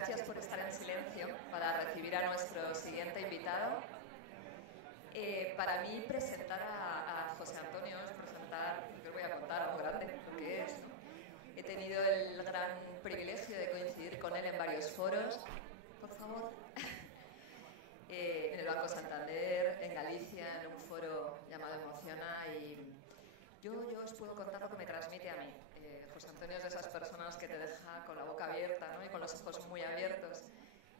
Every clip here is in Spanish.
Gracias por estar en silencio para recibir a nuestro siguiente invitado. Para mí presentar a José Antonio es presentar, que os voy a contar a lo grande lo que es, ¿no? He tenido el gran privilegio de coincidir con él en varios foros, por favor, en el Banco Santander, en Galicia, en un foro llamado Emociona, y yo os puedo contar lo que me transmite a mí. José Antonio es de esas personas que te deja con la boca abierta, ¿no? Y con los ojos muy abiertos,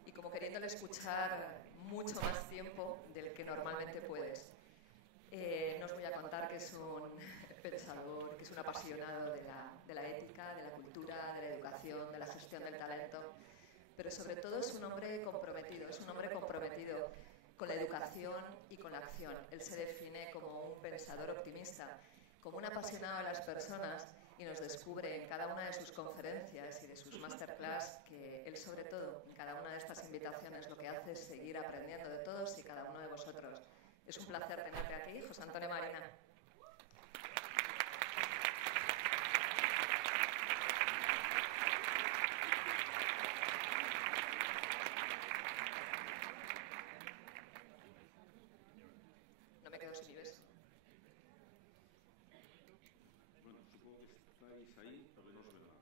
y como queriéndole escuchar mucho más tiempo del que normalmente puedes. No os voy a contar que es un pensador, que es un apasionado de la ética, de la cultura, de la educación, de la gestión del talento, pero sobre todo es un hombre comprometido con la educación y con la acción. Él se define como un pensador optimista, como un apasionado de las personas, y nos descubre en cada una de sus conferencias y de sus masterclass que él, sobre todo, en cada una de estas invitaciones lo que hace es seguir aprendiendo de todos y cada uno de vosotros. Es un placer tenerte aquí, José Antonio Marina. No me quedo sin mi beso. Bueno, supongo que estáis ahí, pero no se ve nada.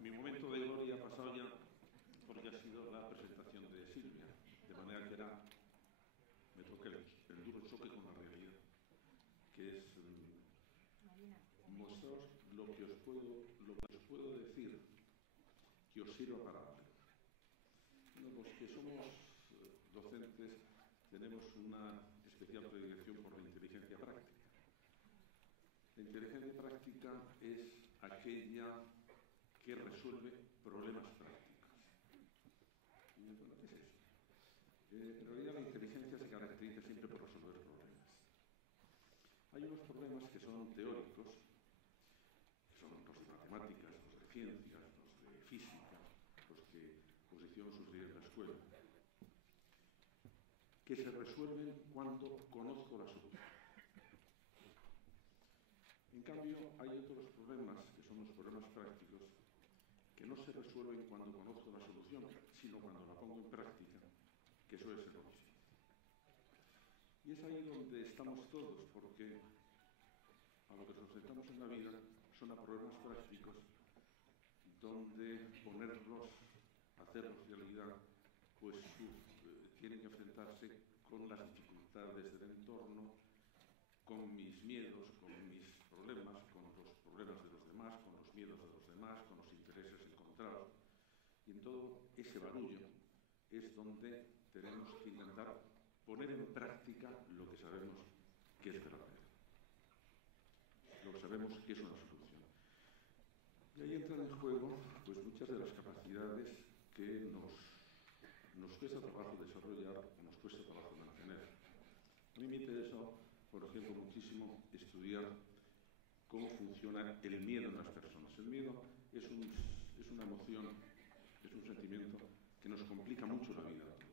Mi momento de gloria ha pasado ya porque ha sido la presentación de Silvia, de manera que me toca el duro choque con la realidad, que es mostraros lo que os puedo decir que os sirva para algo. Bueno, los que somos docentes tenemos una especial predilección por la inteligencia práctica. La inteligencia práctica es aquella que resuelve problemas prácticos. Bueno, ¿qué es eso? En realidad la inteligencia se caracteriza siempre por resolver problemas. Hay unos problemas que son teóricos, que son los de matemáticas, los de ciencias, los de física, los que os hicieron sufrir en la escuela, que se resuelven cuando conozco la solución. En cambio, hay otros problemas, que son los problemas prácticos, que no se resuelven cuando conozco la solución, sino cuando la pongo en práctica, que suele ser lo mismo. Y es ahí donde estamos todos, porque a lo que nos enfrentamos en la vida son a problemas prácticos, donde ponerlos, hacerlos realidad, pues tienen que enfrentarse con las dificultades del entorno, con mis miedos, con mis problemas, con los problemas de los demás, con los miedos de los demás, con los intereses encontrados. Y en todo ese barullo es donde tenemos que intentar poner en práctica lo que sabemos que es verdadero, lo que sabemos que es una solución. Y ahí entran en juego pues muchas de las capacidades que nos cuesta trabajo desarrollar, nos cuesta trabajo mantener. A mí me interesó, por ejemplo, muchísimo estudiar cómo funciona el miedo en las personas. El miedo es una emoción, es un sentimiento que nos complica mucho la vida a todos.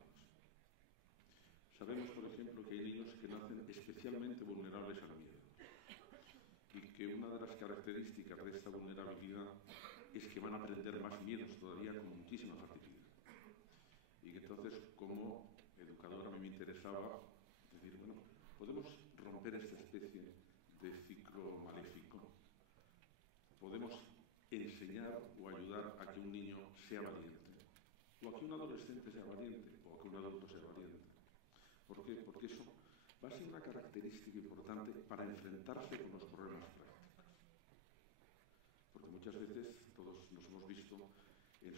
Sabemos, por ejemplo, que hay niños que nacen especialmente vulnerables al miedo y que una de las características de esta vulnerabilidad es que van a aprender más miedos todavía con muchísima facilidad. Y que entonces, como educador, a mí me interesaba decir, bueno, podemos romper esta especie de ciclo maléfico. Podemos enseñar o ayudar a que un niño sea valiente, o a que un adolescente sea valiente, o a que un adulto sea valiente. ¿Por qué? Porque eso va a ser una característica importante para enfrentarse con los problemas prácticos. Porque muchas veces todos nos hemos visto en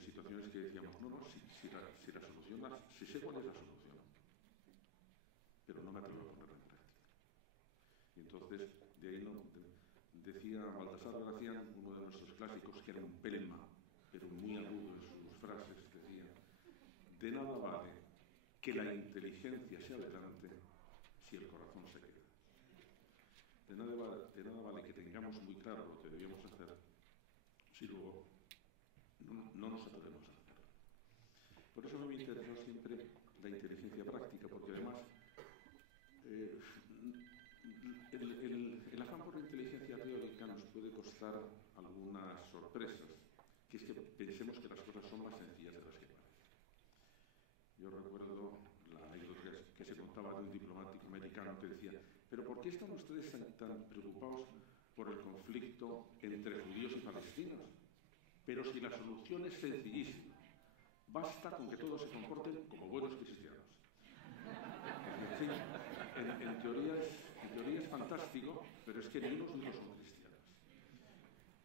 situaciones que decíamos, no, si la solución, si sé cuál es la solución, pero no me atrevo a ponerla en práctica. Y entonces, de ahí decía Baltasar Gracián, uno de nuestros clásicos, que era un pelma, pero muy agudo en sus frases, decía, de nada vale que la inteligencia se adelante si el corazón se queda. De nada vale que tengamos muy claro lo que debíamos hacer si luego no nos atrevemos a hacerlo. Por eso me interesó siempre la inteligencia práctica, porque además el afán por la inteligencia teórica nos puede costar algunas sorpresas, que es que pensemos que contaba de un diplomático americano que decía, pero ¿por qué están ustedes tan preocupados por el conflicto entre judíos y palestinos? Pero si la solución es sencillísima, basta con que todos se comporten como buenos cristianos. Sí, en teoría es fantástico, pero es que ni unos ni otros son cristianos.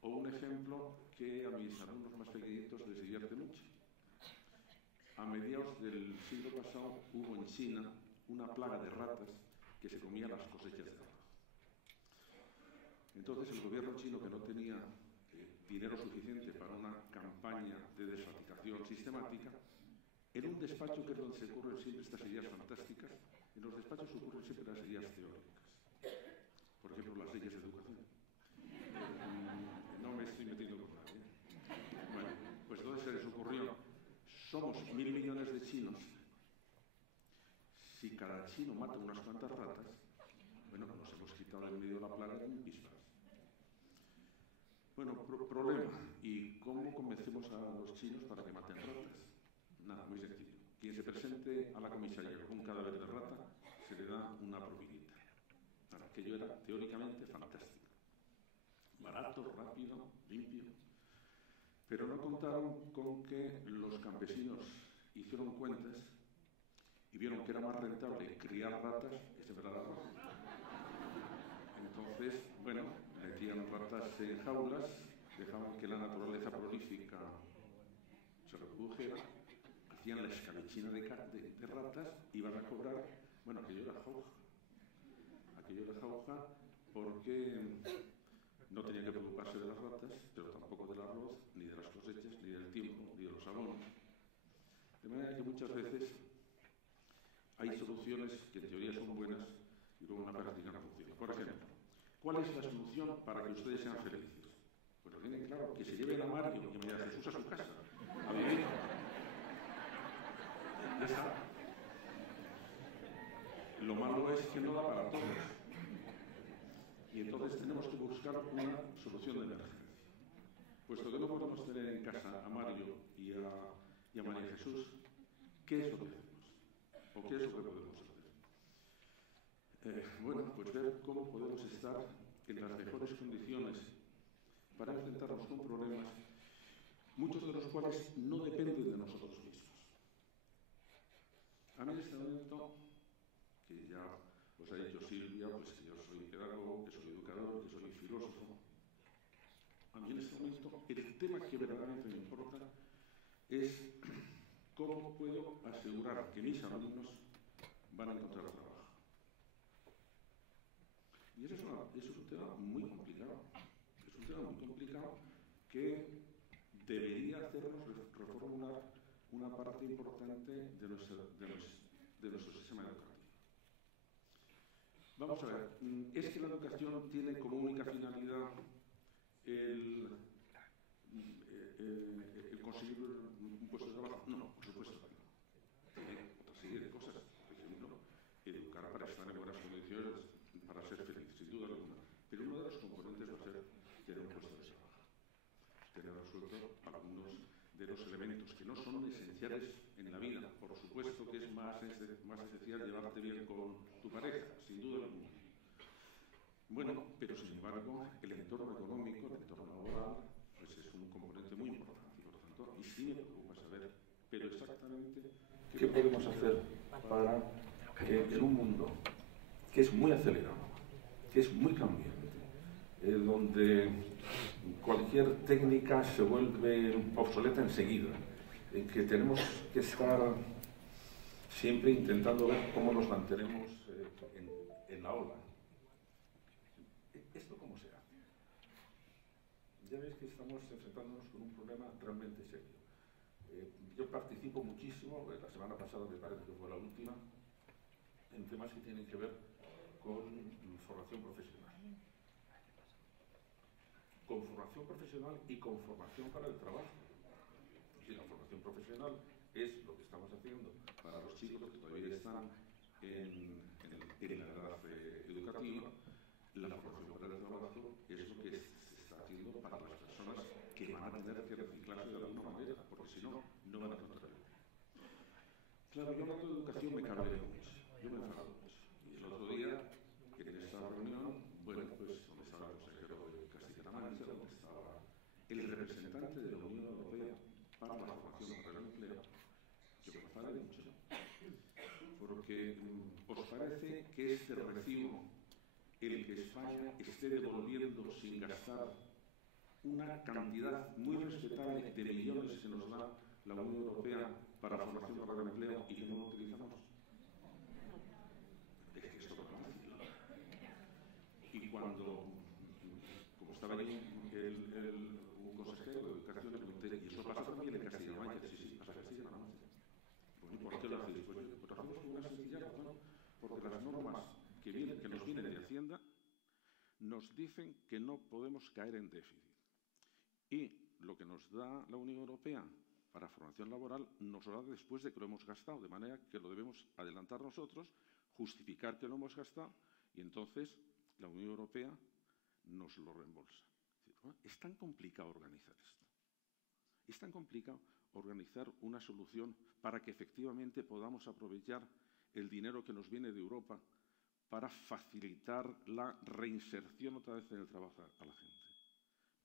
O un ejemplo que a mis alumnos más pequeñitos les divierte mucho. A mediados del siglo pasado hubo en China una plaga de ratas que se comía las cosechas de arroz. Entonces el gobierno chino, que no tenía dinero suficiente para una campaña de desertización sistemática, en un despacho, que es donde se ocurren siempre estas ideas fantásticas, en los despachos ocurren siempre las ideas teóricas. Por ejemplo, las leyes de educación. No me estoy metiendo con nadie. Bueno, pues entonces se les ocurrió, somos 1.000 millones de chinos, si cada chino mata unas cuantas ratas, bueno, nos hemos quitado del medio la plaga en un pispás. Bueno, problema. ¿Y cómo convencemos a los chinos para que maten ratas? Nada, muy sencillo. Quien se presente a la comisaría con un cadáver de rata, se le da una propinita. Aquello era teóricamente fantástico. Barato, rápido, limpio. Pero no contaron con que los campesinos hicieron cuentas y vieron que era más rentable criar ratas que sembrar arroz. Entonces, bueno, metían ratas en jaulas, dejaban que la naturaleza prolífica se reprodujera, hacían la escabechina de ratas, iban a cobrar, bueno, aquello era jauja porque no tenían que preocuparse de las ratas, pero tampoco del arroz, ni de las cosechas, ni del tiempo, ni de los abonos. De manera que muchas veces hay soluciones que en teoría son buenas y luego en la práctica no funcionan. Por ejemplo, ¿cuál es la solución para que ustedes sean felices? Pues lo tienen claro, que se lleven a Mario y a María Jesús a su casa, a vivir. Ya está. Lo malo es que no da para todos. Y entonces tenemos que buscar una solución de emergencia. Puesto que no podemos tener en casa a Mario y a María Jesús, ¿qué es lo que hacemos? ¿O qué es lo que podemos hacer? Bueno, pues ver cómo podemos estar en las mejores condiciones para enfrentarnos con problemas, muchos de los cuales no dependen de nosotros mismos. A mí en este momento, que ya os ha dicho Silvia, pues que yo soy pedagogo, que soy educador, que soy filósofo, a mí en este momento el tema que verdaderamente me importa es cómo puedo asegurar que mis alumnos van a encontrar trabajo. Y eso es un tema muy complicado. Es un tema muy complicado que debería hacernos reformular una parte importante de nuestro sistema educativo. Vamos a ver, ¿es que la educación tiene como única finalidad el conseguir un puesto de trabajo? No, por supuesto que no. Tiene otra serie de cosas. Por ejemplo, educar para estar en buenas condiciones, para ser feliz, sin duda alguna. Pero uno de los componentes va a ser tener un puesto de trabajo. Tener resuelto algunos de los elementos que no son esenciales en la vida. Por supuesto que es más esencial llevarte bien con tu pareja, sin duda alguna. Bueno, pero sin embargo, el entorno económico, el entorno laboral, pues es un componente muy importante. Y por lo tanto, y sí me preocupa saber, pero exactamente, ¿qué podemos hacer para que en un mundo que es muy acelerado, que es muy cambiante, donde cualquier técnica se vuelve obsoleta enseguida, en que tenemos que estar siempre intentando ver cómo nos mantenemos en la ola? ¿Esto cómo se hace? Ya veis que estamos enfrentándonos con un problema realmente serio. Yo participo muchísimo, la semana pasada me parece que fue la última, en temas que tienen que ver con formación profesional. Con formación profesional y con formación para el trabajo. Si la formación profesional es lo que estamos haciendo para los chicos que todavía están en la edad educativa, la formación para el trabajo es lo que se está haciendo para las personas que van a tener que reciclarse de alguna manera, porque si no, no van a encontrar. Claro, yo hablando de educación me cabreo mucho. Yo yo me enfado mucho. Y el otro día, en esta reunión, bueno, pues donde estaba el consejero de Castilla-La Mancha, donde estaba el representante de la Unión Europea para la formación para el empleo, yo me enfadé mucho. Porque ¿os parece que es de recibo el que España esté devolviendo sin gastar una cantidad muy respetable de millones que nos da la Unión Europea para formación para el empleo y que no lo utilizamos? Es que esto no es fácil. Y cuando, como estaba allí un consejero de Educación, le pregunté, ¿y eso pasa también en Castilla-La Mancha? Sí, pasa en Castilla-La Mancha. Bueno, ¿y por qué lo hacéis? Pues lo hacemos por una sencilla razón, porque las normas que nos vienen de Hacienda nos dicen que no podemos caer en déficit. Y lo que nos da la Unión Europea para formación laboral nos lo da después de que lo hemos gastado, de manera que lo debemos adelantar nosotros, justificar que lo hemos gastado y entonces la Unión Europea nos lo reembolsa. Es tan complicado organizar esto. Es tan complicado organizar una solución para que efectivamente podamos aprovechar el dinero que nos viene de Europa para facilitar la reinserción otra vez en el trabajo a la gente.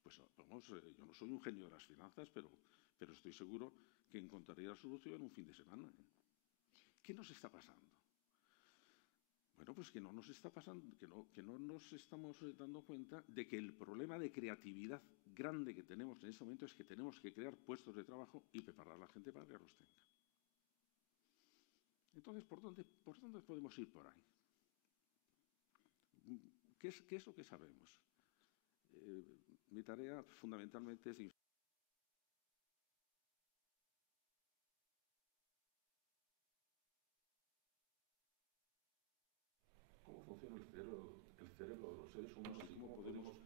Pues vamos, yo no soy un genio de las finanzas, pero estoy seguro que encontraría la solución en un fin de semana. ¿Qué nos está pasando? Bueno, pues que no nos está pasando, que no nos estamos dando cuenta de que el problema de creatividad grande que tenemos en este momento es que tenemos que crear puestos de trabajo y preparar a la gente para que los tenga. Entonces, ¿por dónde podemos ir por ahí? ¿Qué es lo que sabemos? Mi tarea fundamentalmente es cómo funciona el cerebro de los seres humanos y cómo podemos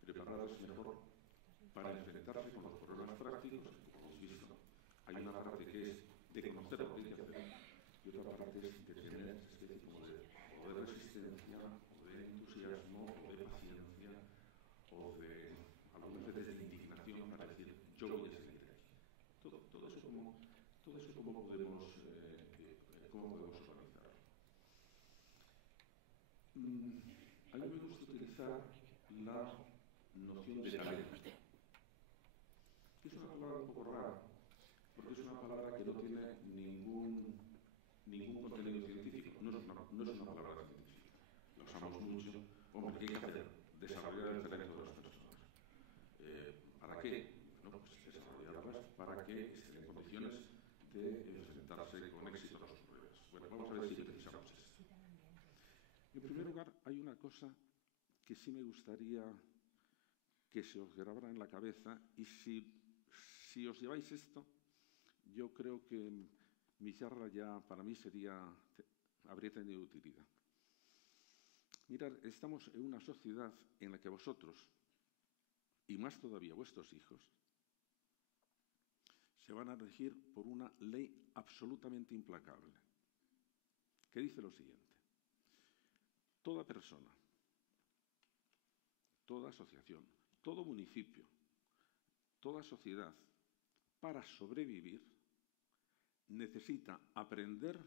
prepararles mejor para enfrentarse con los problemas prácticos que, como hemos visto, hay una parte que es de conocer lo que hay que hacer y otra parte es de tener esa especie como de resistencia, o de entusiasmo, o de paciencia, o de algunas veces de indignación para decir yo voy a seguir aquí. Todo eso cómo podemos organizarlo. A mí me gusta utilizar la noción de talento, que es una palabra un poco rara, porque es una palabra que no tiene ningún contenido científico, no es una palabra científica. La usamos mucho. Hombre, ¿qué hay que hacer? Desarrollar el talento de las personas. ¿Para qué? Bueno, pues desarrollarlas para que estén en condiciones de enfrentarse con éxito a los problemas. Bueno, vamos a ver si precisamos esto. En primer lugar, hay una cosa que sí me gustaría que se os grabara en la cabeza y si os lleváis esto, yo creo que mi charla ya para mí habría tenido utilidad. Mirad, estamos en una sociedad en la que vosotros, y más todavía vuestros hijos, se van a regir por una ley absolutamente implacable, que dice lo siguiente: toda persona, toda asociación, todo municipio, toda sociedad, para sobrevivir, necesita aprender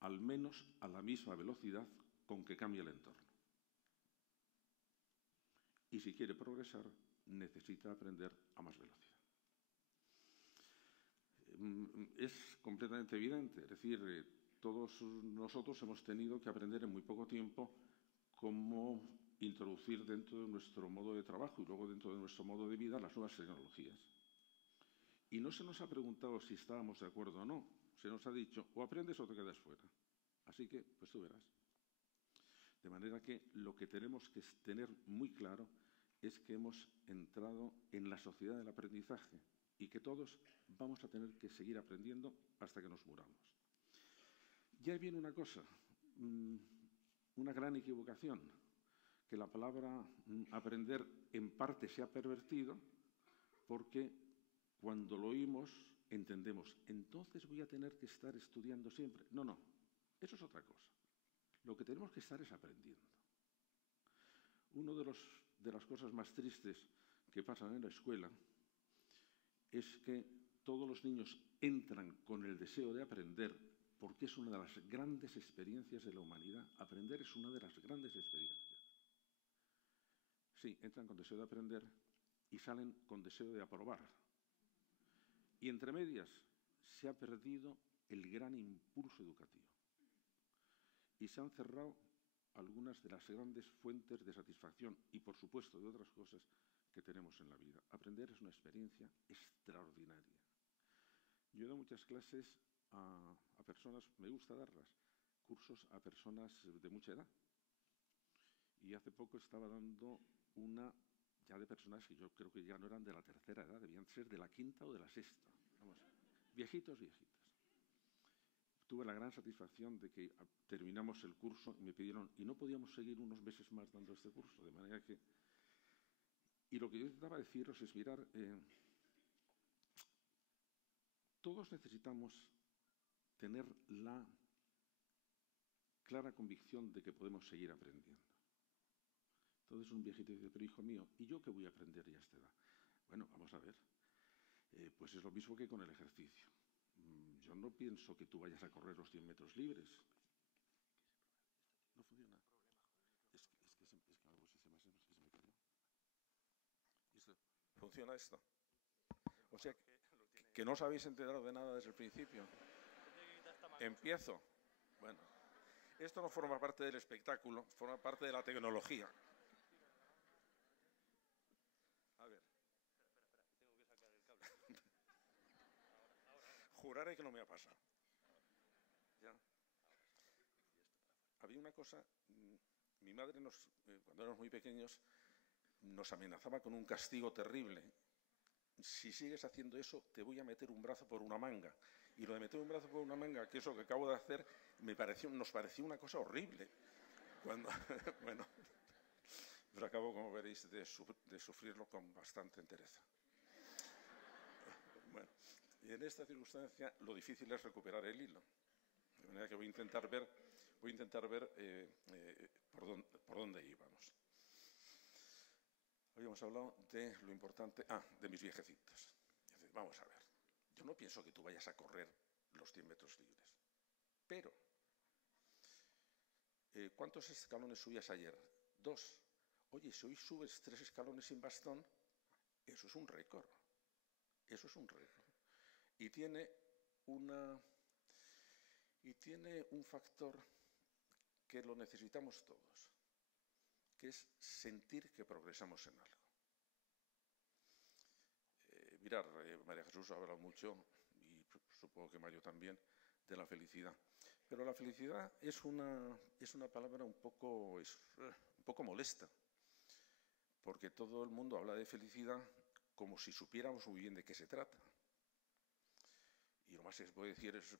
al menos a la misma velocidad con que cambia el entorno. Y si quiere progresar, necesita aprender a más velocidad. Es completamente evidente, es decir, todos nosotros hemos tenido que aprender en muy poco tiempo cómo introducir dentro de nuestro modo de trabajo y luego dentro de nuestro modo de vida las nuevas tecnologías. Y no se nos ha preguntado si estábamos de acuerdo o no, se nos ha dicho o aprendes o te quedas fuera. Así que, pues tú verás. De manera que lo que tenemos que tener muy claro es que hemos entrado en la sociedad del aprendizaje y que todos vamos a tener que seguir aprendiendo hasta que nos muramos. Ya viene una cosa, una gran equivocación, que la palabra aprender en parte se ha pervertido porque cuando lo oímos entendemos, entonces voy a tener que estar estudiando siempre. No, eso es otra cosa. Lo que tenemos que estar es aprendiendo. Una de las cosas más tristes que pasan en la escuela es que todos los niños entran con el deseo de aprender, porque es una de las grandes experiencias de la humanidad. Aprender es una de las grandes experiencias. Sí, entran con deseo de aprender y salen con deseo de aprobar. Y entre medias se ha perdido el gran impulso educativo. Y se han cerrado algunas de las grandes fuentes de satisfacción y, por supuesto, de otras cosas que tenemos en la vida. Aprender es una experiencia extraordinaria. Yo he dado muchas clases a personas, me gusta darlas, cursos a personas de mucha edad. Y hace poco estaba dando una ya de personas que yo creo que ya no eran de la tercera edad, debían ser de la quinta o de la sexta. Vamos, viejitos. Tuve la gran satisfacción de que terminamos el curso y me pidieron, y no podíamos seguir unos meses más dando este curso, de manera que... Y lo que yo intentaba deciros es, mirar, todos necesitamos tener la clara convicción de que podemos seguir aprendiendo. Entonces un viejito dice, pero hijo mío, ¿y yo qué voy a aprender ya a esta edad? Bueno, vamos a ver. Pues es lo mismo que con el ejercicio. Yo no pienso que tú vayas a correr los 100 metros libres. No funciona. ¿Funciona esto? O sea, que no os habéis enterado de nada desde el principio. ¿Empiezo? Bueno, esto no forma parte del espectáculo, forma parte de la tecnología. A ver. Juraré que no me ha pasado. ¿Ya? Había una cosa, mi madre cuando éramos muy pequeños nos amenazaba con un castigo terrible. Si sigues haciendo eso, te voy a meter un brazo por una manga. Y lo de meter un brazo por una manga, que es lo que acabo de hacer, nos pareció una cosa horrible. Bueno, pues acabo, como veréis, de sufrirlo con bastante entereza. Bueno, y en esta circunstancia lo difícil es recuperar el hilo. De manera que voy a intentar ver por dónde íbamos. Habíamos hablado de lo importante, de mis viejecitos. Vamos a ver, yo no pienso que tú vayas a correr los 100 metros libres, pero ¿cuántos escalones subías ayer? 2. Oye, si hoy subes 3 escalones sin bastón, eso es un récord. Eso es un récord. Y tiene un factor que lo necesitamos todos, que es sentir que progresamos en algo. Mirar, María Jesús ha hablado mucho, y supongo que Mario también, de la felicidad. Pero la felicidad es una palabra un poco molesta, porque todo el mundo habla de felicidad como si supiéramos muy bien de qué se trata. Y lo más que se puede decir es,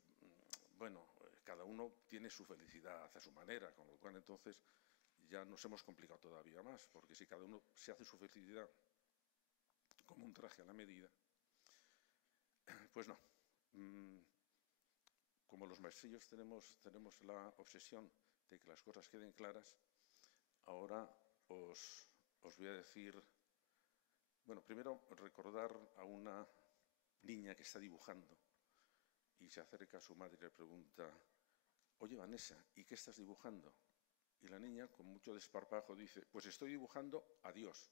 bueno, cada uno tiene su felicidad a su manera, con lo cual entonces ya nos hemos complicado todavía más, porque si cada uno se hace su felicidad como un traje a la medida, pues no. Como los maestrillos tenemos la obsesión de que las cosas queden claras, ahora os voy a decir, bueno, primero recordar a una niña que está dibujando y se acerca a su madre y le pregunta, oye Vanessa, ¿y qué estás dibujando? Y la niña, con mucho desparpajo, dice, pues estoy dibujando a Dios.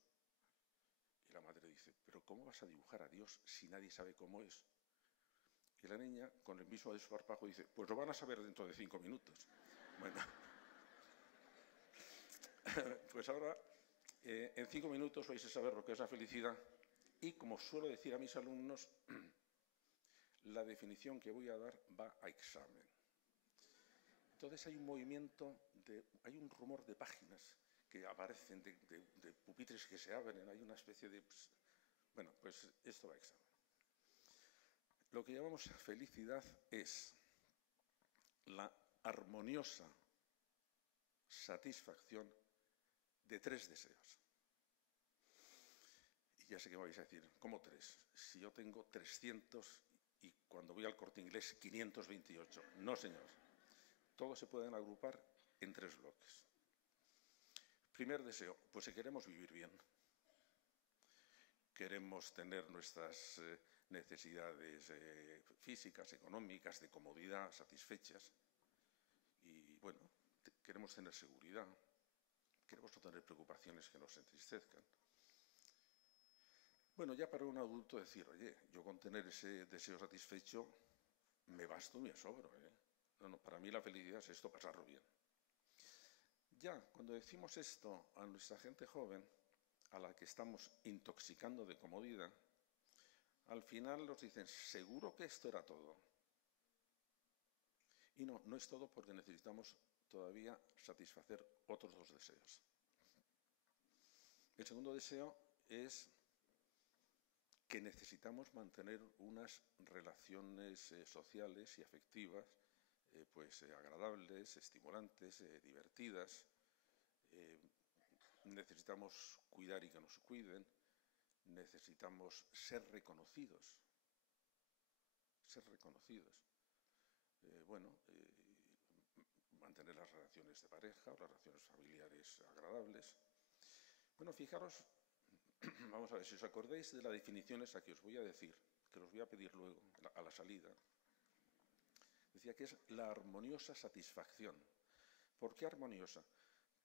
Y la madre dice, pero ¿cómo vas a dibujar a Dios si nadie sabe cómo es? Y la niña, con el mismo desparpajo, dice, pues lo van a saber dentro de 5 minutos. Bueno, pues ahora, en 5 minutos vais a saber lo que es la felicidad. Y como suelo decir a mis alumnos, la definición que voy a dar va a examen. Entonces hay un movimiento, hay un rumor de páginas que aparecen, de pupitres que se abren, hay una especie de... Bueno, pues esto va a examen. Lo que llamamos felicidad es la armoniosa satisfacción de 3 deseos. Y ya sé que vais a decir, ¿cómo 3? Si yo tengo 300 y cuando voy al Corte Inglés 528. No, señor. Todos se pueden agrupar en 3 bloques. Primer deseo, pues si queremos vivir bien. Queremos tener necesidades físicas, económicas, de comodidad satisfechas. Y bueno, queremos tener seguridad, queremos no tener preocupaciones que nos entristezcan. Bueno, ya para un adulto decir, oye, yo con tener ese deseo satisfecho me basto y me sobro. No, para mí la felicidad es esto, pasarlo bien. Ya, cuando decimos esto a nuestra gente joven, a la que estamos intoxicando de comodidad, al final nos dicen, ¿seguro que esto era todo? Y no, no es todo, porque necesitamos todavía satisfacer otros dos deseos. El segundo deseo es que necesitamos mantener unas relaciones sociales y afectivas agradables, estimulantes, divertidas. Necesitamos cuidar y que nos cuiden. Necesitamos ser reconocidos. Ser reconocidos. Mantener las relaciones de pareja, las relaciones familiares agradables. Bueno, fijaros, vamos a ver, si os acordáis de la definición esa que os voy a decir, que os voy a pedir luego a la salida, decía que es la armoniosa satisfacción. ¿Por qué armoniosa?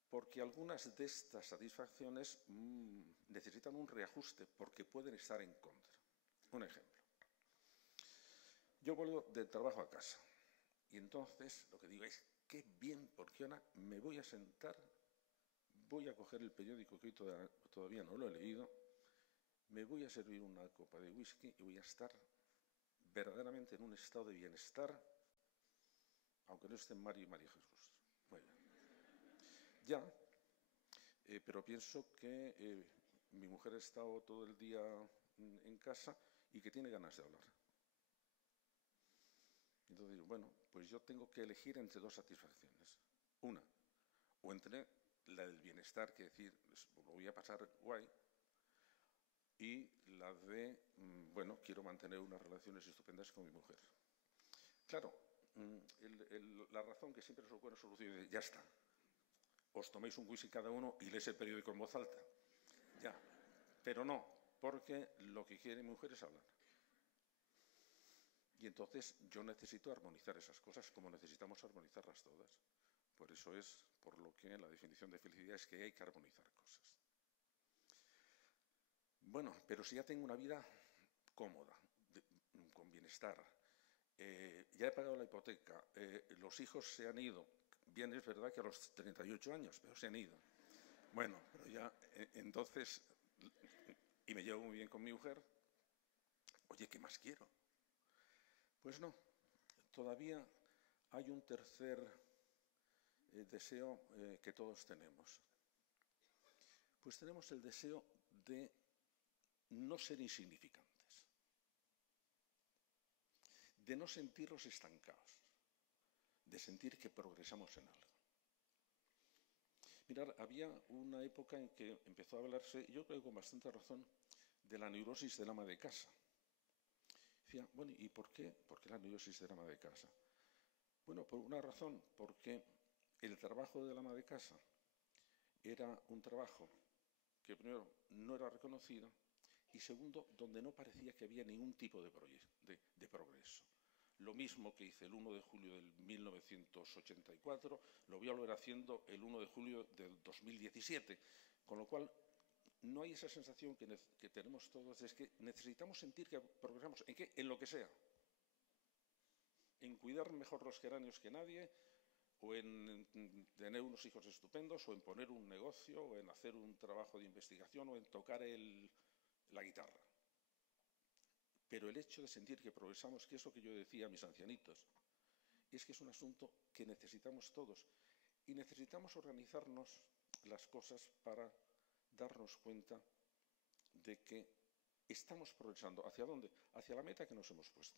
Porque algunas de estas satisfacciones necesitan un reajuste, porque pueden estar en contra. Un ejemplo. Yo vuelvo del trabajo a casa y entonces lo que digo es, qué bien, porque ahora me voy a sentar, voy a coger el periódico que hoy todavía no lo he leído, me voy a servir una copa de whisky y voy a estar verdaderamente en un estado de bienestar, aunque no estén Mario y María Jesús. Bueno, ya, pero pienso que mi mujer ha estado todo el día en casa y que tiene ganas de hablar. Entonces digo, bueno, pues yo tengo que elegir entre dos satisfacciones. Una, o entre la del bienestar, que decir, lo voy a pasar guay, y la de, quiero mantener unas relaciones estupendas con mi mujer. Claro, la razón que siempre es una buena solución es, ya está, os toméis un whisky cada uno y lees el periódico en voz alta. Ya, pero no, porque lo que quiere mi mujer es hablar. Y entonces yo necesito armonizar esas cosas como necesitamos armonizarlas todas. Por eso es por lo que la definición de felicidad es que hay que armonizar cosas. Bueno, pero si ya tengo una vida cómoda, con bienestar, ya he pagado la hipoteca, los hijos se han ido, bien es verdad que a los 38 años, pero se han ido. Bueno, pero ya entonces, y me llevo muy bien con mi mujer, oye, ¿qué más quiero? Pues no, todavía hay un tercer deseo que todos tenemos. Pues tenemos el deseo de no ser insignificantes, de no sentirnos estancados, de sentir que progresamos en algo. Mirad, había una época en que empezó a hablarse, yo creo con bastante razón, de la neurosis del ama de casa. Decía, bueno, ¿y por qué? ¿Por qué la neurosis del ama de casa? Bueno, por una razón, porque el trabajo del ama de casa era un trabajo que primero no era reconocido y segundo, donde no parecía que había ningún tipo de progreso. Lo mismo que hice el 1 de julio del 1984, lo voy a volver haciendo el 1 de julio del 2017, con lo cual no hay esa sensación que tenemos todos, es que necesitamos sentir que progresamos. ¿En qué? En lo que sea. En cuidar mejor los geranios que nadie, o en tener unos hijos estupendos, o en poner un negocio, o en hacer un trabajo de investigación, o en tocar la guitarra. Pero el hecho de sentir que progresamos, que es lo que yo decía a mis ancianitos, es que es un asunto que necesitamos todos. Y necesitamos organizarnos las cosas para darnos cuenta de que estamos progresando. ¿Hacia dónde? Hacia la meta que nos hemos puesto.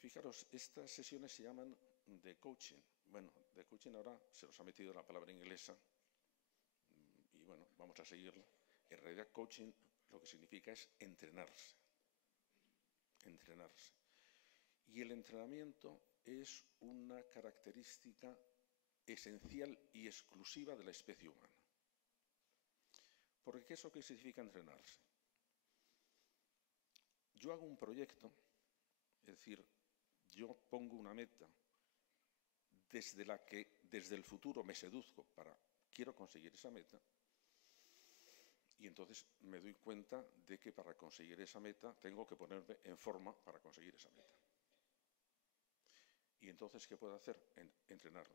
Fijaros, estas sesiones se llaman de coaching. Bueno, de coaching ahora se nos ha metido la palabra inglesa y bueno, vamos a seguirlo. En realidad, coaching lo que significa es entrenarse. Entrenarse. Y el entrenamiento es una característica esencial y exclusiva de la especie humana. Porque ¿qué es lo que significa entrenarse? yo hago un proyecto, es decir, yo pongo una meta desde la que desde el futuro me seduzco quiero conseguir esa meta, y entonces me doy cuenta de que para conseguir esa meta tengo que ponerme en forma para conseguir esa meta. Y entonces, ¿qué puedo hacer? Entrenarme.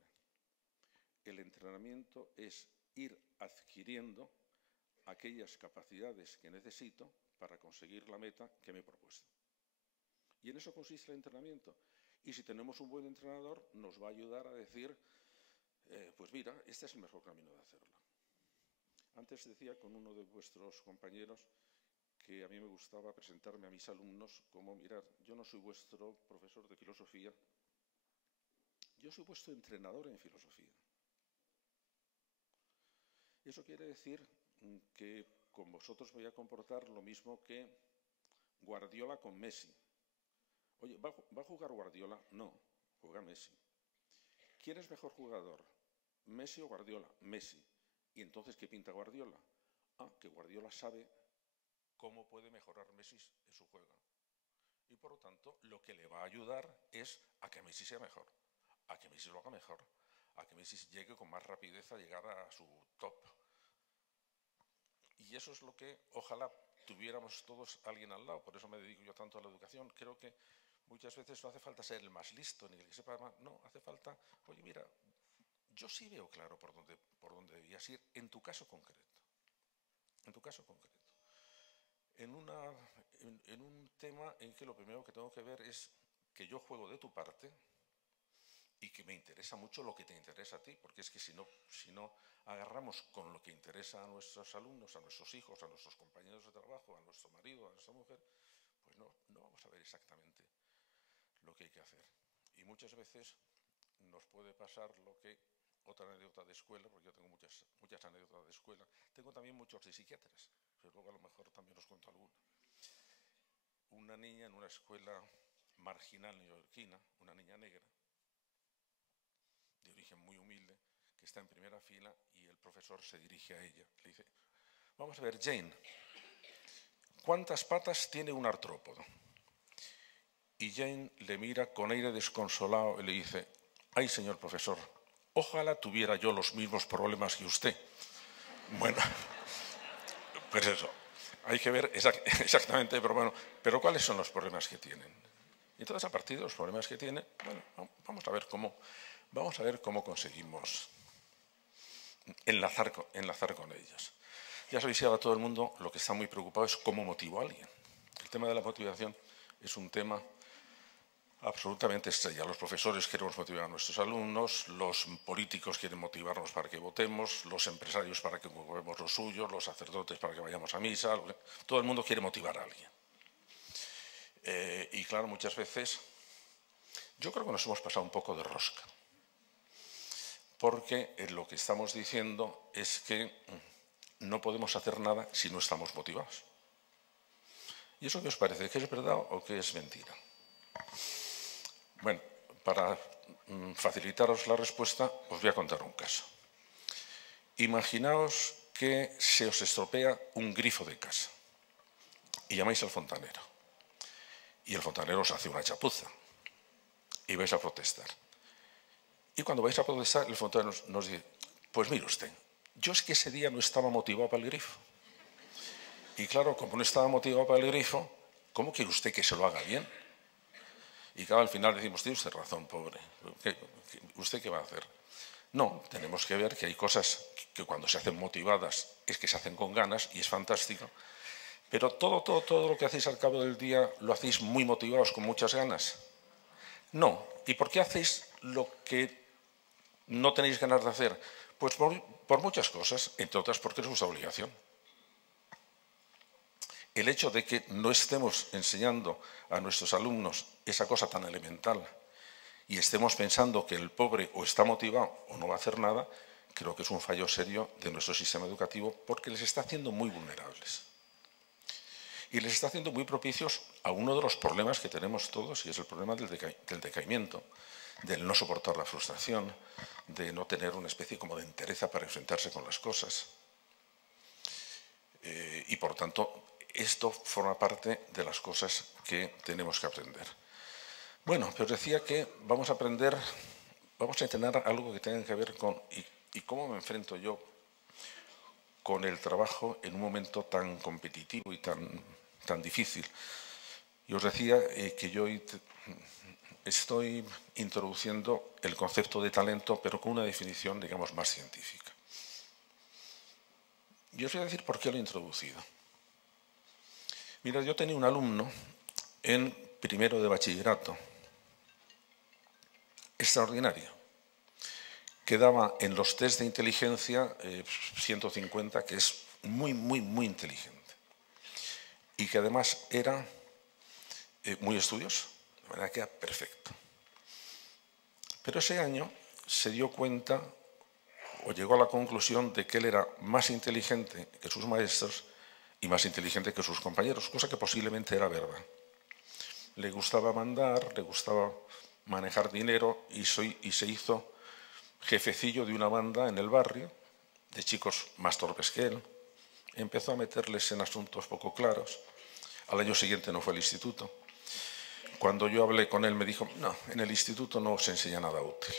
El entrenamiento es ir adquiriendo aquellas capacidades que necesito para conseguir la meta que me he propuesto. Y en eso consiste el entrenamiento. Y si tenemos un buen entrenador, nos va a ayudar a decir, pues mira, este es el mejor camino de hacerlo. Antes decía con uno de vuestros compañeros que a mí me gustaba presentarme a mis alumnos como, mirad, yo no soy vuestro profesor de filosofía, yo soy vuestro entrenador en filosofía. Eso quiere decir que con vosotros voy a comportar lo mismo que Guardiola con Messi. Oye, ¿va a jugar Guardiola? No, juega Messi. ¿Quién es mejor jugador? ¿Messi o Guardiola? Messi. ¿Y entonces qué pinta Guardiola? Que Guardiola sabe cómo puede mejorar Messi en su juego. Y por lo tanto, lo que le va a ayudar es a que Messi sea mejor, a que Messi lo haga mejor, a que Messi llegue con más rapidez a llegar a su top. Y eso es lo que ojalá tuviéramos todos alguien al lado. Por eso me dedico yo tanto a la educación. Creo que muchas veces no hace falta ser el más listo ni el que sepa más. No, hace falta, oye, mira, yo sí veo claro por dónde debías ir en tu caso concreto. En tu caso concreto. En un tema en que lo primero que tengo que ver es que yo juego de tu parte y que me interesa mucho lo que te interesa a ti, porque es que si no agarramos con lo que interesa a nuestros alumnos, a nuestros hijos, a nuestros compañeros de trabajo, a nuestro marido, a nuestra mujer, pues no vamos a ver exactamente lo que hay que hacer. Y muchas veces nos puede pasar lo que otra anécdota de escuela, porque yo tengo muchas anécdotas de escuela, tengo también muchos de psiquiatras, pero luego a lo mejor también os cuento alguna. Una niña en una escuela marginal neoyorquina, una niña negra, de origen muy humilde, que está en primera fila y el profesor se dirige a ella. Le dice, vamos a ver, Jane, ¿cuántas patas tiene un artrópodo? Y Jane le mira con aire desconsolado y le dice, ay, señor profesor, ojalá tuviera yo los mismos problemas que usted. Bueno, pues eso, hay que ver exactamente, pero bueno, pero ¿cuáles son los problemas que tienen? Y entonces, a partir de los problemas que tienen, bueno, vamos a ver cómo conseguimos enlazar con ellos. Ya sabéis que ahora todo el mundo lo que está muy preocupado es cómo motivo a alguien. El tema de la motivación es un tema absolutamente estrella. Los profesores queremos motivar a nuestros alumnos, los políticos quieren motivarnos para que votemos, los empresarios para que ocupemos lo suyo, los sacerdotes para que vayamos a misa. Todo el mundo quiere motivar a alguien. Y claro, muchas veces yo creo que nos hemos pasado un poco de rosca, porque lo que estamos diciendo es que no podemos hacer nada si no estamos motivados. ¿Y eso qué os parece? ¿Que es verdad o que es mentira? Bueno, para facilitaros la respuesta, os voy a contar un caso. Imaginaos que se os estropea un grifo de casa y llamáis al fontanero. Y el fontanero os hace una chapuza y vais a protestar. Y cuando vais a protestar, el fontanero nos dice, pues mire usted, yo es que ese día no estaba motivado para el grifo. Y claro, como no estaba motivado para el grifo, ¿cómo quiere usted que se lo haga bien? Y claro, al final decimos, tiene usted razón, pobre. ¿Usted qué va a hacer? No, tenemos que ver que hay cosas que cuando se hacen motivadas es que se hacen con ganas y es fantástico. Pero todo lo que hacéis al cabo del día lo hacéis muy motivados, con muchas ganas. No. ¿Y por qué hacéis lo que no tenéis ganas de hacer? Pues por muchas cosas, entre otras porque es vuestra obligación. El hecho de que no estemos enseñando a nuestros alumnos esa cosa tan elemental y estemos pensando que el pobre o está motivado o no va a hacer nada, creo que es un fallo serio de nuestro sistema educativo porque les está haciendo muy vulnerables. Y les está haciendo muy propicios a uno de los problemas que tenemos todos, y es el problema del decaimiento, del no soportar la frustración, de no tener una especie como de entereza para enfrentarse con las cosas. Y por tanto, esto forma parte de las cosas que tenemos que aprender. Bueno, pero decía que vamos a entrenar algo que tenga que ver con y cómo me enfrento yo con el trabajo en un momento tan competitivo y tan difícil. Y os decía que yo estoy introduciendo el concepto de talento, pero con una definición, digamos, más científica. Y os voy a decir por qué lo he introducido. Mira, yo tenía un alumno en primero de bachillerato, extraordinario, que daba en los test de inteligencia 150, que es muy, muy, muy inteligente. Y que además era muy estudioso, de manera que era perfecto. Pero ese año se dio cuenta o llegó a la conclusión de que él era más inteligente que sus maestros y más inteligente que sus compañeros, cosa que posiblemente era verdad. Le gustaba mandar, le gustaba manejar dinero y se hizo jefecillo de una banda en el barrio, de chicos más torpes que él. Empezó a meterles en asuntos poco claros. Al año siguiente no fue al instituto. Cuando yo hablé con él me dijo, no, en el instituto no se enseña nada útil.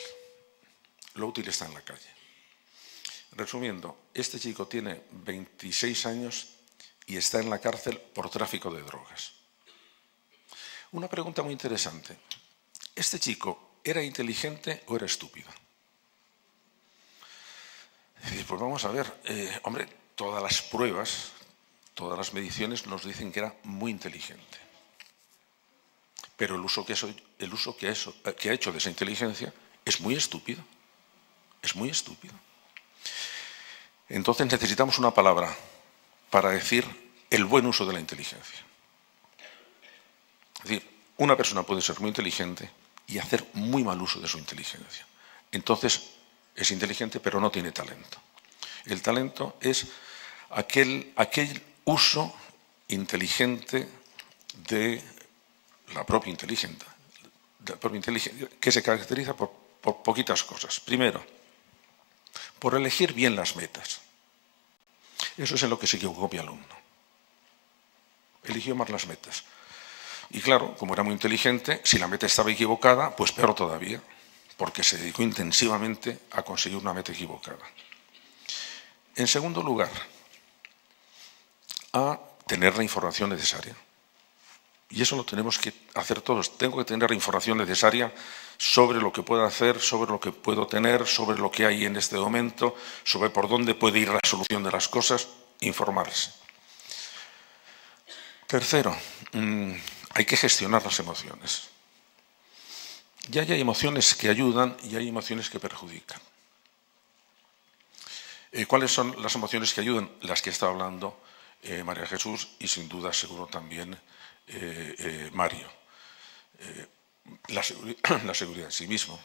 Lo útil está en la calle. Resumiendo, este chico tiene 26 años y está en la cárcel por tráfico de drogas. Una pregunta muy interesante. ¿Este chico era inteligente o era estúpido? Pues vamos a ver, hombre, todas las pruebas, todas las mediciones nos dicen que era muy inteligente. Pero el uso que ha hecho de esa inteligencia es muy estúpido. Es muy estúpido. Entonces necesitamos una palabra para decir el buen uso de la inteligencia. Es decir, una persona puede ser muy inteligente y hacer muy mal uso de su inteligencia. Entonces es inteligente pero no tiene talento. El talento es aquel uso inteligente de la propia inteligencia, que se caracteriza por poquitas cosas. Primero, por elegir bien las metas. Eso es en lo que se equivocó mi alumno. Eligió mal las metas. Y claro, como era muy inteligente, si la meta estaba equivocada, pues peor todavía, porque se dedicó intensivamente a conseguir una meta equivocada. En segundo lugar, a tener la información necesaria. Y eso lo tenemos que hacer todos. Tengo que tener la información necesaria sobre lo que puedo hacer, sobre lo que puedo tener, sobre lo que hay en este momento, sobre por dónde puede ir la solución de las cosas, informarse. Tercero, hay que gestionar las emociones. Ya hay emociones que ayudan y hay emociones que perjudican. ¿Cuáles son las emociones que ayudan? Las que está hablando María Jesús y sin duda seguro también Mario. La seguridad en sí mismo,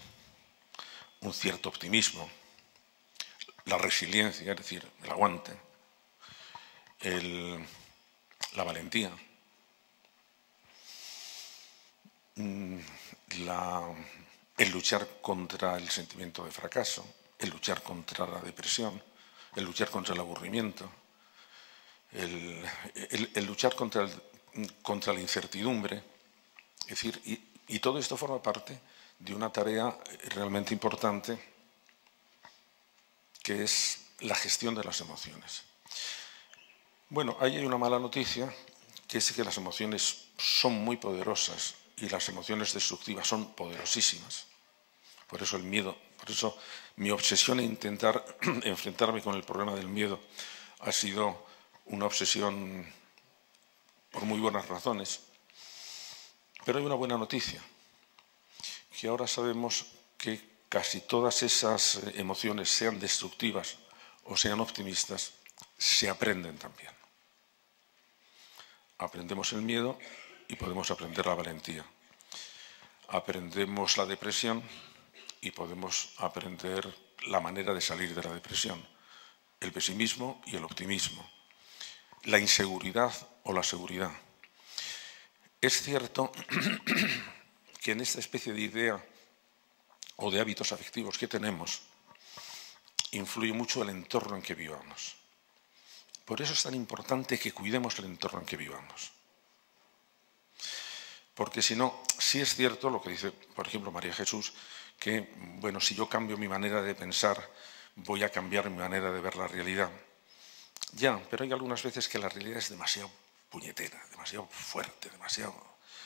un cierto optimismo, la resiliencia, es decir, el aguante, la valentía, el luchar contra el sentimiento de fracaso, el luchar contra la depresión, el luchar contra el aburrimiento, el luchar contra la incertidumbre. Es decir, y todo esto forma parte de una tarea realmente importante que es la gestión de las emociones. Bueno, ahí hay una mala noticia, que es que las emociones son muy poderosas y las emociones destructivas son poderosísimas. Por eso el miedo, por eso mi obsesión en intentar enfrentarme con el problema del miedo ha sido una obsesión por muy buenas razones. Pero hay una buena noticia, que ahora sabemos que casi todas esas emociones, sean destructivas o sean optimistas, se aprenden también. Aprendemos el miedo y podemos aprender la valentía. Aprendemos la depresión y podemos aprender la manera de salir de la depresión. El pesimismo y el optimismo. La inseguridad o la seguridad. Es cierto que en esta especie de idea o de hábitos afectivos que tenemos, influye mucho el entorno en que vivamos. Por eso es tan importante que cuidemos el entorno en que vivamos. Porque si no, sí es cierto lo que dice, por ejemplo, María Jesús, que, bueno, si yo cambio mi manera de pensar, voy a cambiar mi manera de ver la realidad. Ya, pero hay algunas veces que la realidad es demasiado puñetera, demasiado fuerte, demasiado...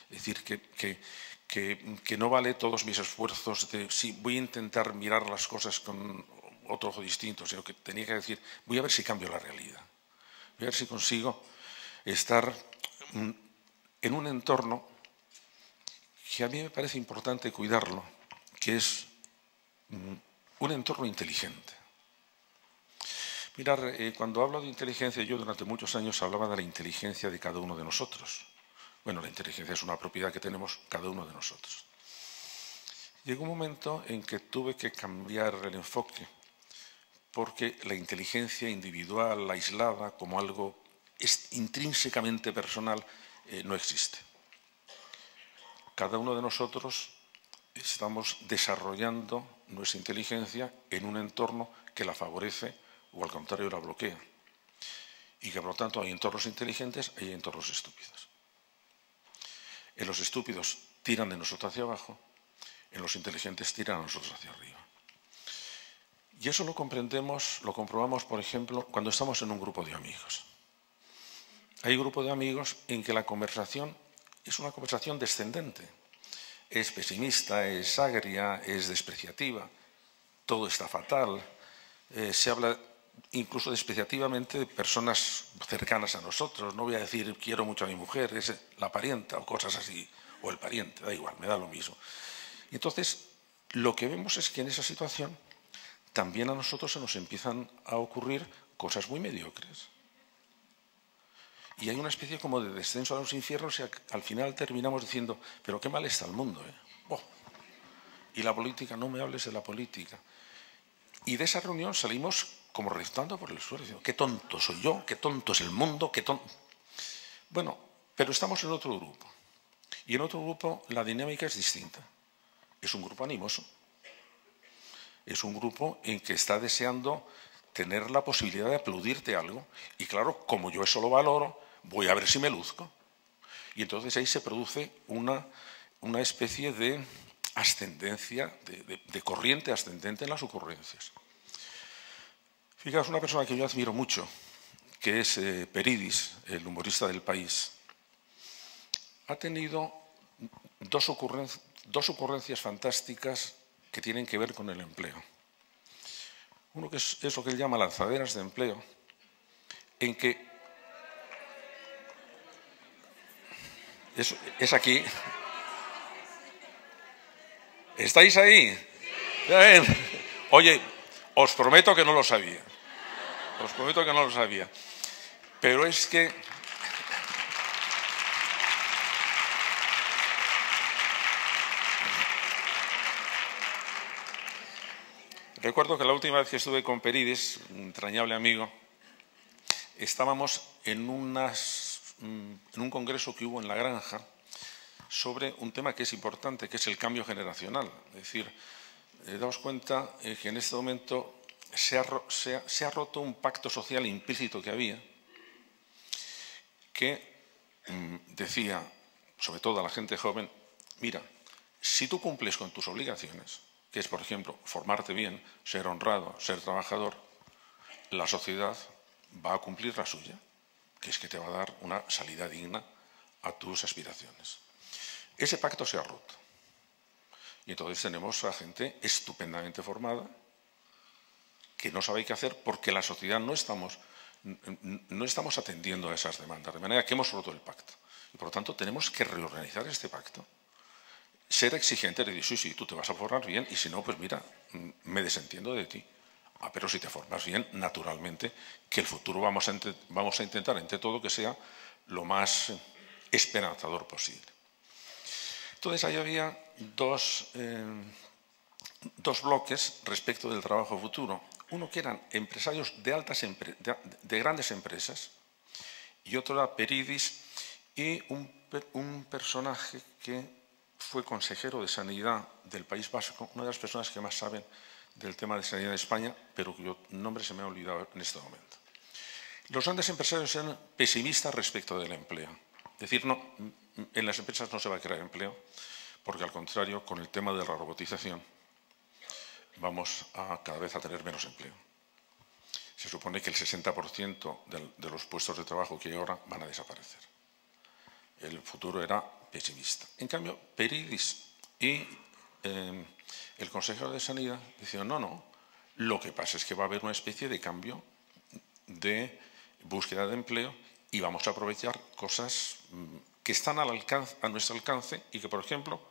Es decir, que no vale todos mis esfuerzos de, sí, voy a intentar mirar las cosas con otro ojo distinto, sino que tenía que decir, voy a ver si cambio la realidad. Voy a ver si consigo estar en un entorno que a mí me parece importante cuidarlo, que es un entorno inteligente. Mirar, cuando hablo de inteligencia, yo durante muchos años hablaba de la inteligencia de cada uno de nosotros. Bueno, la inteligencia es una propiedad que tenemos cada uno de nosotros. Llegó un momento en que tuve que cambiar el enfoque, porque la inteligencia individual, aislada, como algo intrínsecamente personal, no existe. Cada uno de nosotros estamos desarrollando nuestra inteligencia en un entorno que la favorece o al contrario la bloquea. Y que por lo tanto hay entornos inteligentes y hay entornos estúpidos. En los estúpidos tiran de nosotros hacia abajo, en los inteligentes tiran a nosotros hacia arriba. Y eso lo comprendemos, lo comprobamos, por ejemplo, cuando estamos en un grupo de amigos. Hay un grupo de amigos en que la conversación es una conversación descendente. Es pesimista, es agria, es despreciativa, todo está fatal. Se habla incluso despreciativamente de personas cercanas a nosotros. No voy a decir quiero mucho a mi mujer, es la parienta o cosas así, o el pariente, da igual, me da lo mismo. Entonces, lo que vemos es que en esa situación también a nosotros se nos empiezan a ocurrir cosas muy mediocres. Y hay una especie como de descenso a los infiernos y al final terminamos diciendo, pero qué mal está el mundo, ¿eh? Oh. Y la política, no me hables de la política. Y de esa reunión salimos como rezando por el suelo, diciendo, qué tonto soy yo, qué tonto es el mundo, qué tonto... Bueno, pero estamos en otro grupo. Y en otro grupo la dinámica es distinta. Es un grupo animoso. Es un grupo en que está deseando tener la posibilidad de aplaudirte algo. Y claro, como yo eso lo valoro, voy a ver si me luzco. Y entonces ahí se produce una especie de ascendencia, de corriente ascendente en las ocurrencias. Fijaos, una persona que yo admiro mucho, que es Peridis, el humorista del País, ha tenido dos ocurrencias fantásticas que tienen que ver con el empleo. Uno que es lo que él llama lanzaderas de empleo, en que es aquí. ¿Estáis ahí? Bien. Oye, os prometo que no lo sabía. Os prometo que no lo sabía. Pero es que... Recuerdo que la última vez que estuve con Peridis, un entrañable amigo, estábamos en un congreso que hubo en La Granja sobre un tema que es importante, que es el cambio generacional. Es decir, daos cuenta que en este momento se ha roto un pacto social implícito que había, que decía, sobre todo a la gente joven, mira, si tú cumples con tus obligaciones, que es, por ejemplo, formarte bien, ser honrado, ser trabajador, la sociedad va a cumplir la suya, que es que te va a dar una salida digna a tus aspiraciones. Ese pacto se ha roto. Y entonces tenemos a gente estupendamente formada que no sabe qué hacer porque la sociedad no estamos atendiendo a esas demandas, de manera que hemos roto el pacto. Y por lo tanto tenemos que reorganizar este pacto. Ser exigente, de decir, sí, tú te vas a formar bien y si no, pues mira, me desentiendo de ti. Ah, pero si te formas bien, naturalmente, que el futuro vamos a intentar, entre todo, que sea lo más esperanzador posible. Entonces, ahí había dos bloques respecto del trabajo futuro. Uno que eran empresarios de grandes empresas y otro era Peridis y un personaje que fue consejero de Sanidad del País Vasco, una de las personas que más saben del tema de sanidad de España, pero cuyo nombre se me ha olvidado en este momento. Los grandes empresarios eran pesimistas respecto del empleo. Es decir, no, en las empresas no se va a crear empleo, porque al contrario, con el tema de la robotización, vamos a cada vez a tener menos empleo. Se supone que el 60% de los puestos de trabajo que hay ahora van a desaparecer. El futuro era pesimista. En cambio, Peridis y el consejero de Sanidad decían, no, lo que pasa es que va a haber una especie de cambio de búsqueda de empleo y vamos a aprovechar cosas que están a nuestro alcance y que, por ejemplo,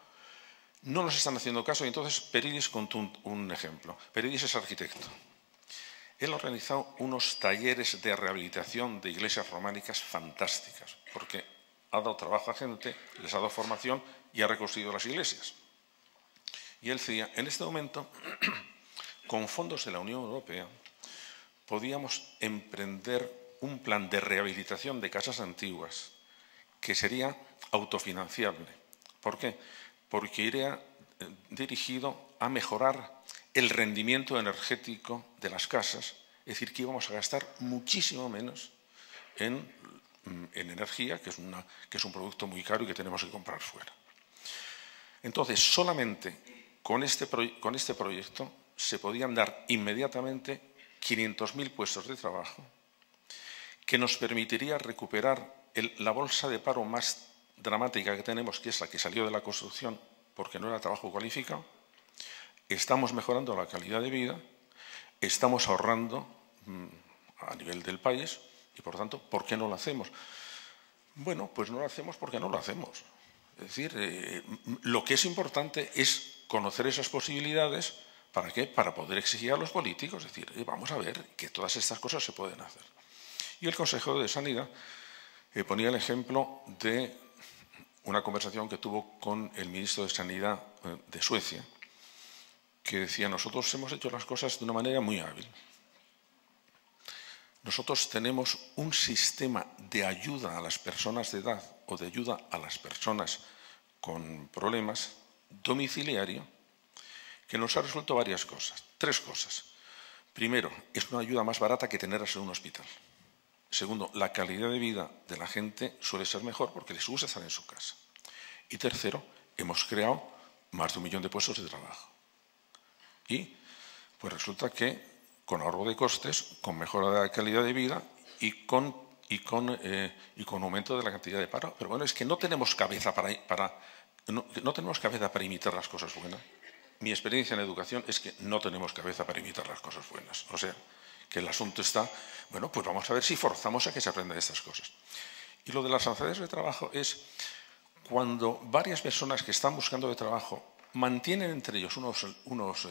no nos están haciendo caso. Y entonces Peridis contó un ejemplo. Peridis es arquitecto. Él ha organizado unos talleres de rehabilitación de iglesias románicas fantásticas, porque ha dado trabajo a gente, les ha dado formación y ha reconstruido las iglesias. Y él decía, en este momento, con fondos de la Unión Europea, podíamos emprender un plan de rehabilitación de casas antiguas que sería autofinanciable. ¿Por qué? Porque iría dirigido a mejorar el rendimiento energético de las casas, es decir, que íbamos a gastar muchísimo menos en energía, que es un producto muy caro y que tenemos que comprar fuera. Entonces, solamente con este proyecto se podían dar inmediatamente 500.000 puestos de trabajo, que nos permitiría recuperar la bolsa de paro más dramática que tenemos, que es la que salió de la construcción porque no era trabajo cualificado. Estamos mejorando la calidad de vida, estamos ahorrando a nivel del país y, por tanto, ¿por qué no lo hacemos? Bueno, pues no lo hacemos porque no lo hacemos. Es decir, lo que es importante es conocer esas posibilidades. ¿Para qué? Para poder exigir a los políticos, es decir, vamos a ver que todas estas cosas se pueden hacer. Y el consejero de Sanidad ponía el ejemplo de una conversación que tuvo con el ministro de Sanidad de Suecia, que decía, nosotros hemos hecho las cosas de una manera muy hábil. Nosotros tenemos un sistema de ayuda a las personas de edad o de ayuda a las personas con problemas domiciliario que nos ha resuelto varias cosas, 3 cosas. Primero, es una ayuda más barata que tenerlas en un hospital. Segundo, la calidad de vida de la gente suele ser mejor porque les gusta estar en su casa. Y tercero, hemos creado más de 1 millón de puestos de trabajo. Y pues resulta que con ahorro de costes, con mejora de la calidad de vida y con aumento de la cantidad de paro. Pero bueno, es que no tenemos cabeza no tenemos cabeza para imitar las cosas buenas. Mi experiencia en educación es que no tenemos cabeza para imitar las cosas buenas. O sea, que el asunto está, bueno, pues vamos a ver si forzamos a que se aprendan estas cosas. Y lo de las sanciones de trabajo es cuando varias personas que están buscando de trabajo mantienen entre ellos unos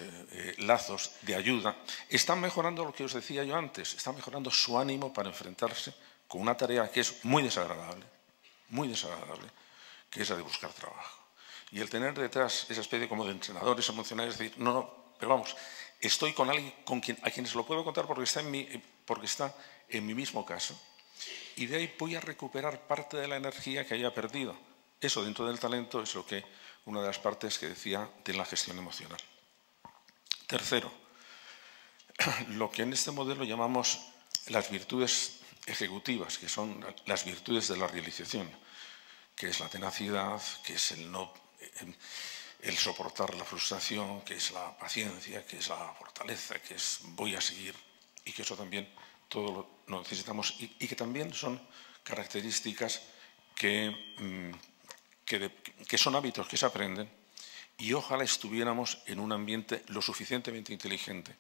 lazos de ayuda, están mejorando lo que os decía yo antes, están mejorando su ánimo para enfrentarse con una tarea que es muy desagradable, que es la de buscar trabajo. Y el tener detrás esa especie como de entrenadores emocionales, es decir, no, pero vamos, estoy con alguien a quienes lo puedo contar porque está en mi mismo caso, y de ahí voy a recuperar parte de la energía que haya perdido. Eso dentro del talento es una de las partes que decía de la gestión emocional. Tercero, lo que en este modelo llamamos las virtudes ejecutivas, que son las virtudes de la realización, que es la tenacidad, que es el soportar la frustración, que es la paciencia, que es la fortaleza, que es voy a seguir, y que eso también todo lo necesitamos, y que también son características que son hábitos que se aprenden, y ojalá estuviéramos en un ambiente lo suficientemente inteligente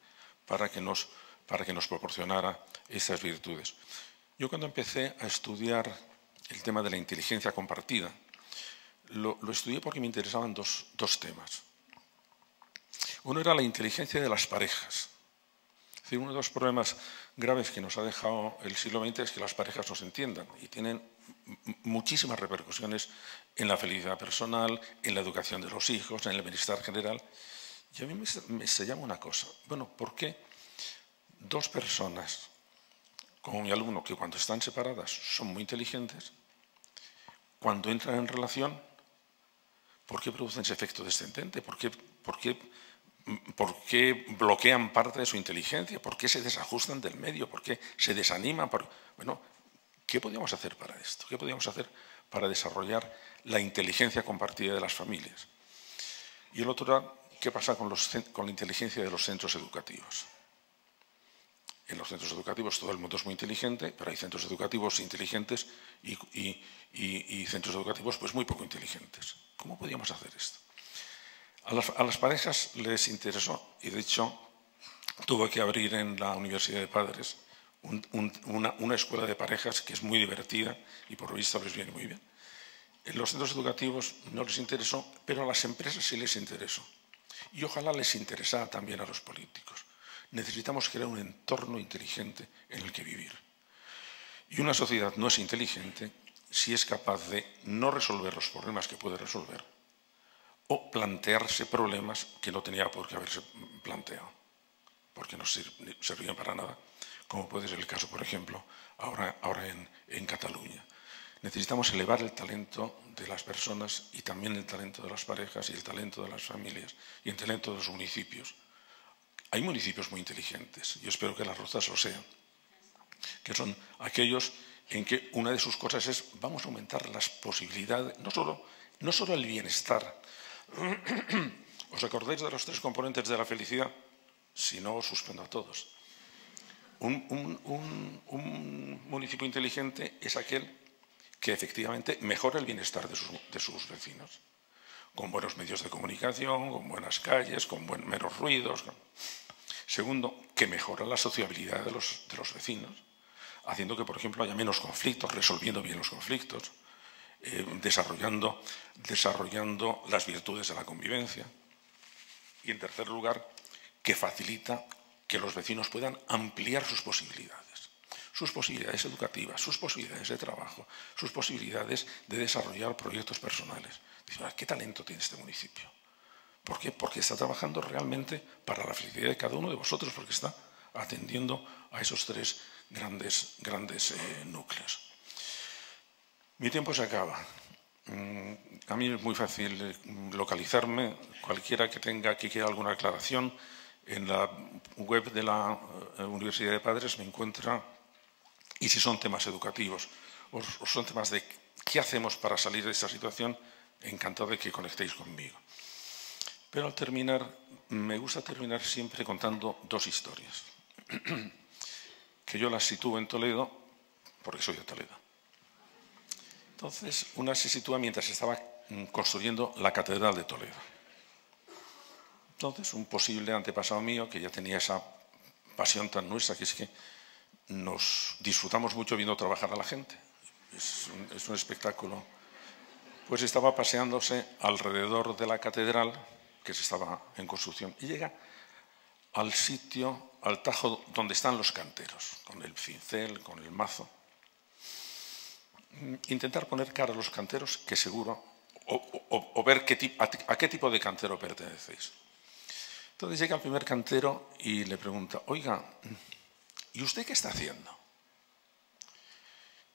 para que nos proporcionara esas virtudes. Yo cuando empecé a estudiar el tema de la inteligencia compartida, lo estudié porque me interesaban dos temas. Uno era la inteligencia de las parejas. Es decir, uno de los problemas graves que nos ha dejado el siglo XX es que las parejas no se entiendan y tienen muchísimas repercusiones en la felicidad personal, en la educación de los hijos, en el bienestar general. Y a mí me llama una cosa. Bueno, ¿por qué 2 personas, como mi alumno, que cuando están separadas son muy inteligentes, cuando entran en relación, ¿por qué producen ese efecto descendente? ¿Por qué ¿Por qué bloquean parte de su inteligencia? ¿Por qué se desajustan del medio? ¿Por qué se desaniman? Bueno, ¿qué podríamos hacer para esto? ¿Qué podríamos hacer para desarrollar la inteligencia compartida de las familias? Y el otro, ¿qué pasa con la inteligencia de los centros educativos? En los centros educativos todo el mundo es muy inteligente, pero hay centros educativos inteligentes y centros educativos pues muy poco inteligentes. ¿Cómo podríamos hacer esto? A las parejas les interesó, y de hecho tuvo que abrir en la Universidad de Padres una escuela de parejas que es muy divertida y por lo visto les viene muy bien. En los centros educativos no les interesó, pero a las empresas sí les interesó. Y ojalá les interesara también a los políticos. Necesitamos crear un entorno inteligente en el que vivir. Y una sociedad no es inteligente si es capaz de no resolver los problemas que puede resolver o plantearse problemas que no tenía por qué haberse planteado, porque no servían para nada, como puede ser el caso, por ejemplo, ahora en Cataluña. Necesitamos elevar el talento de las personas y también el talento de las parejas y el talento de las familias y el talento de los municipios. Hay municipios muy inteligentes, y espero que Las Rozas lo sean, que son aquellos en que una de sus cosas es vamos a aumentar las posibilidades, no solo el bienestar. ¿Os acordáis de los 3 componentes de la felicidad? Si no, os suspendo a todos. Un municipio inteligente es aquel que efectivamente mejora el bienestar de sus vecinos, con buenos medios de comunicación, con buenas calles, con menos ruidos. Segundo, que mejora la sociabilidad de los vecinos, haciendo que, por ejemplo, haya menos conflictos, resolviendo bien los conflictos, desarrollando las virtudes de la convivencia. Y, en tercer lugar, que facilita que los vecinos puedan ampliar sus posibilidades educativas, sus posibilidades de trabajo, sus posibilidades de desarrollar proyectos personales. Dicen, ¿qué talento tiene este municipio? ¿Por qué? Porque está trabajando realmente para la felicidad de cada uno de vosotros, porque está atendiendo a esos 3 grandes núcleos. Mi tiempo se acaba. A mí es muy fácil localizarme. Cualquiera que quiera alguna aclaración, en la web de la Universidad de Padres me encuentra. Y si son temas educativos o son temas de qué hacemos para salir de esta situación, encantado de que conectéis conmigo. Pero al terminar, me gusta terminar siempre contando 2 historias, que yo las sitúo en Toledo, porque soy de Toledo. Entonces, una se sitúa mientras se estaba construyendo la Catedral de Toledo. Entonces, un posible antepasado mío, que ya tenía esa pasión tan nuestra, que es que nos disfrutamos mucho viendo trabajar a la gente. Es un espectáculo. Pues estaba paseándose alrededor de la catedral, que se estaba en construcción, y llega al sitio, al tajo donde están los canteros, con el cincel, con el mazo. Intentar poner cara a los canteros, que seguro, o ver a qué tipo de cantero pertenecéis. Entonces llega el primer cantero y le pregunta, oiga, ¿y usted qué está haciendo?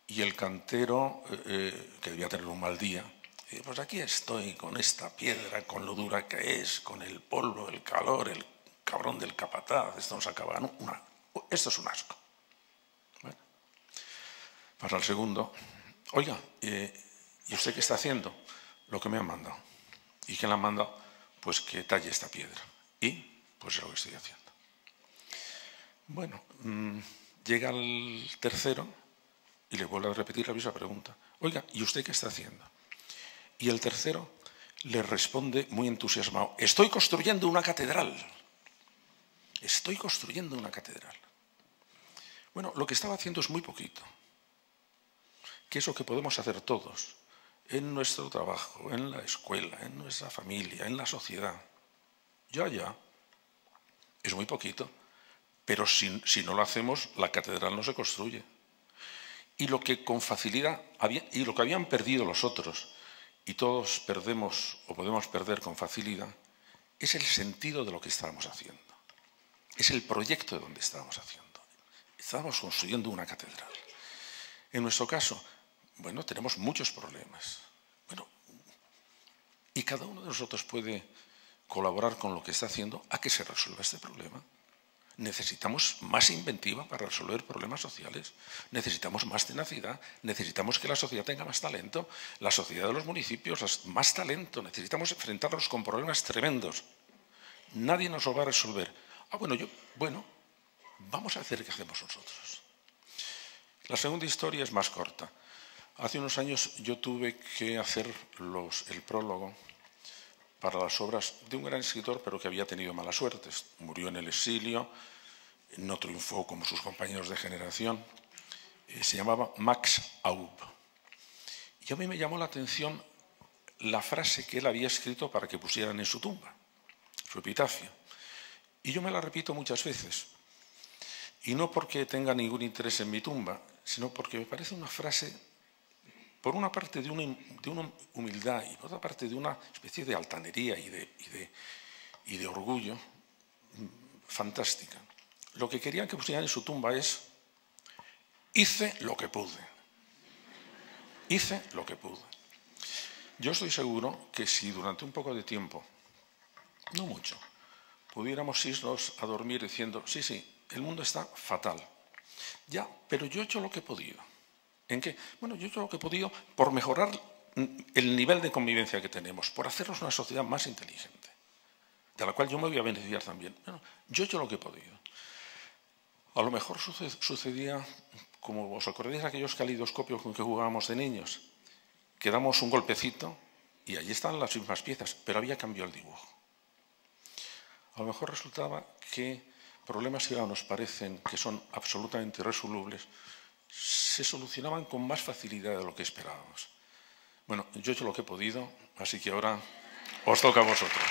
Y el cantero, que debía tener un mal día, pues aquí estoy con esta piedra, con lo dura que es, con el polvo, el calor, el cabrón del capataz, esto nos acaba, esto es un asco. Bueno, para el segundo, oiga, ¿y usted qué está haciendo? Lo que me han mandado. ¿Y qué le han mandado? Pues que talle esta piedra. Y pues es lo que estoy haciendo. Bueno, llega el tercero y le vuelve a repetir la misma pregunta. Oiga, ¿y usted qué está haciendo? Y el tercero le responde muy entusiasmado, estoy construyendo una catedral. Estoy construyendo una catedral. Bueno, lo que estaba haciendo es muy poquito, que es lo que podemos hacer todos, en nuestro trabajo, en la escuela, en nuestra familia, en la sociedad. Ya, es muy poquito, pero si no lo hacemos, la catedral no se construye. Y lo que con facilidad, y lo que habían perdido los otros, y todos perdemos o podemos perder con facilidad, es el sentido de lo que estábamos haciendo. Es el proyecto de donde estábamos haciendo. Estábamos construyendo una catedral. En nuestro caso, bueno, tenemos muchos problemas. Bueno, y cada uno de nosotros puede colaborar con lo que está haciendo a que se resuelva este problema. Necesitamos más inventiva para resolver problemas sociales, necesitamos más tenacidad, necesitamos que la sociedad tenga más talento, la sociedad de los municipios, más talento, necesitamos enfrentarnos con problemas tremendos. Nadie nos lo va a resolver. Bueno, vamos a hacer qué hacemos nosotros. La segunda historia es más corta. Hace unos años yo tuve que hacer el prólogo para las obras de un gran escritor, pero que había tenido mala suerte. Murió en el exilio, no triunfó como sus compañeros de generación. Se llamaba Max Aub. Y a mí me llamó la atención la frase que él había escrito para que pusieran en su tumba, su epitafio. Y yo me la repito muchas veces. Y no porque tenga ningún interés en mi tumba, sino porque me parece una frase, por una parte de una humildad y por otra parte de una especie de altanería y de orgullo fantástica. Lo que querían que pusieran en su tumba es: hice lo que pude. Hice lo que pude. Yo estoy seguro que si durante un poco de tiempo, no mucho, pudiéramos irnos a dormir diciendo: sí, el mundo está fatal. Ya, pero yo he hecho lo que he podido. ¿En qué? Bueno, yo he hecho lo que he podido por mejorar el nivel de convivencia que tenemos, por hacernos una sociedad más inteligente, de la cual yo me voy a beneficiar también. Bueno, yo he hecho lo que he podido. A lo mejor sucedía, como os acordáis de aquellos calidoscopios con que jugábamos de niños, que damos un golpecito y allí están las mismas piezas, pero había cambiado el dibujo. A lo mejor resultaba que problemas que ahora nos parecen que son absolutamente irresolubles se solucionaban con más facilidad de lo que esperábamos. Bueno, yo he hecho lo que he podido, así que ahora os toca a vosotros.